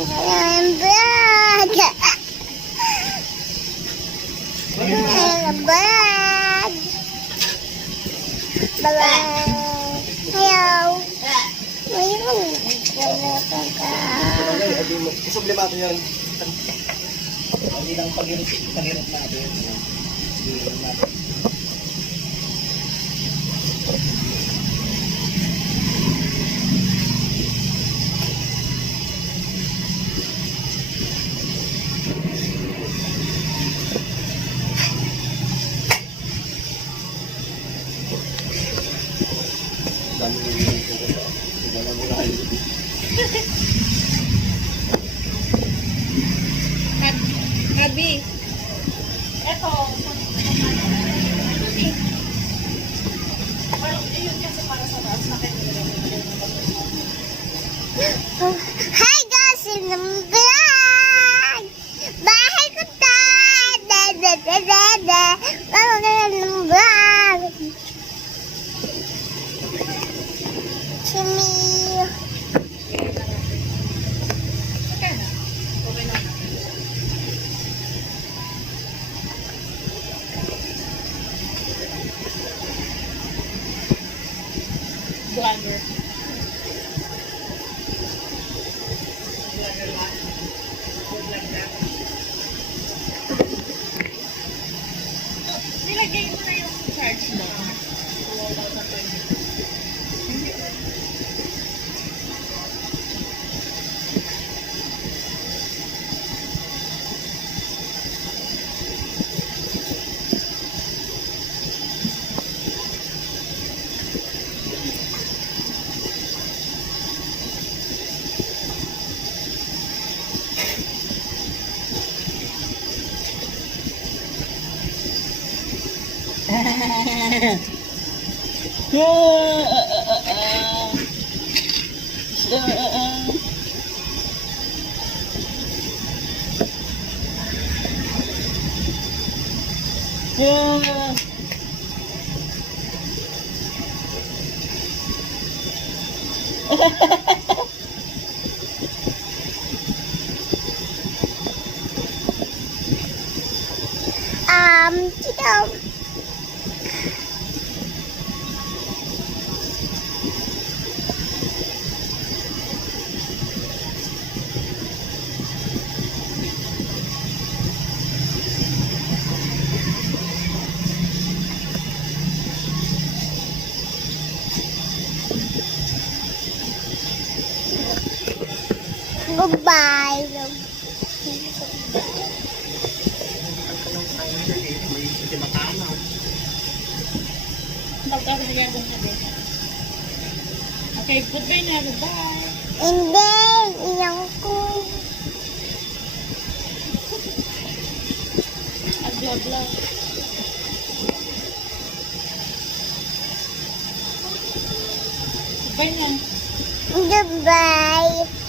I'm back. I'm back. Bye-bye. Hello. Isublimado yan. Hindi lang pag-irot natin. Gabi. Eto. Parang yun kasi para sa taas na kayo. Hi guys, in the vlog. Bahay ko tayo. Vlog. Chimmy. Okay na. Okay na. Blender. Nilagay mo na yung charge mo. Wala na 20. Tito. Goodbye. Okay, goodbye na. Goodbye. Hindi, ilang ko. Agla-agla. Goodbye na. Goodbye.